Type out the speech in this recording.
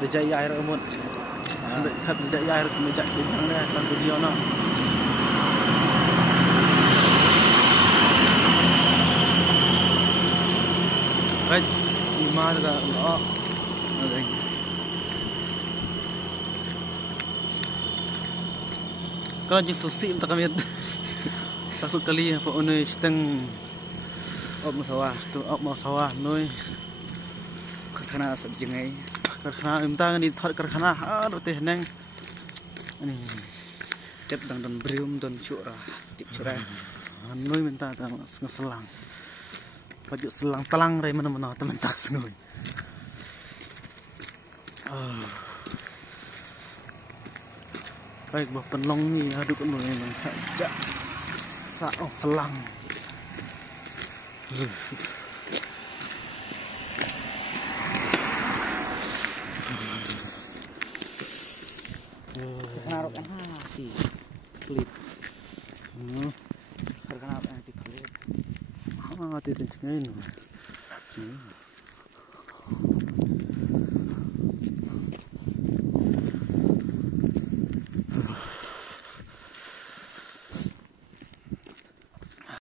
Dejak air umut. Kat dejak air dejak bintang dia dalam video no. Baik, lima juga. Oh. Kalau jis susi untuk kami satu kali apa unui seteng op masawah noi karkhana sab jengai karkhana imtang ni thot karkhana har teh nang ani tet dang dan brium dan cura tip cura noi minta tang selang paju selang telang rai mana-mana teman tas noi baik buah penlong ni aduk noi memang sajak selang Kenapa kan si klip? Kenapa yang di klip? Mati dan cengain.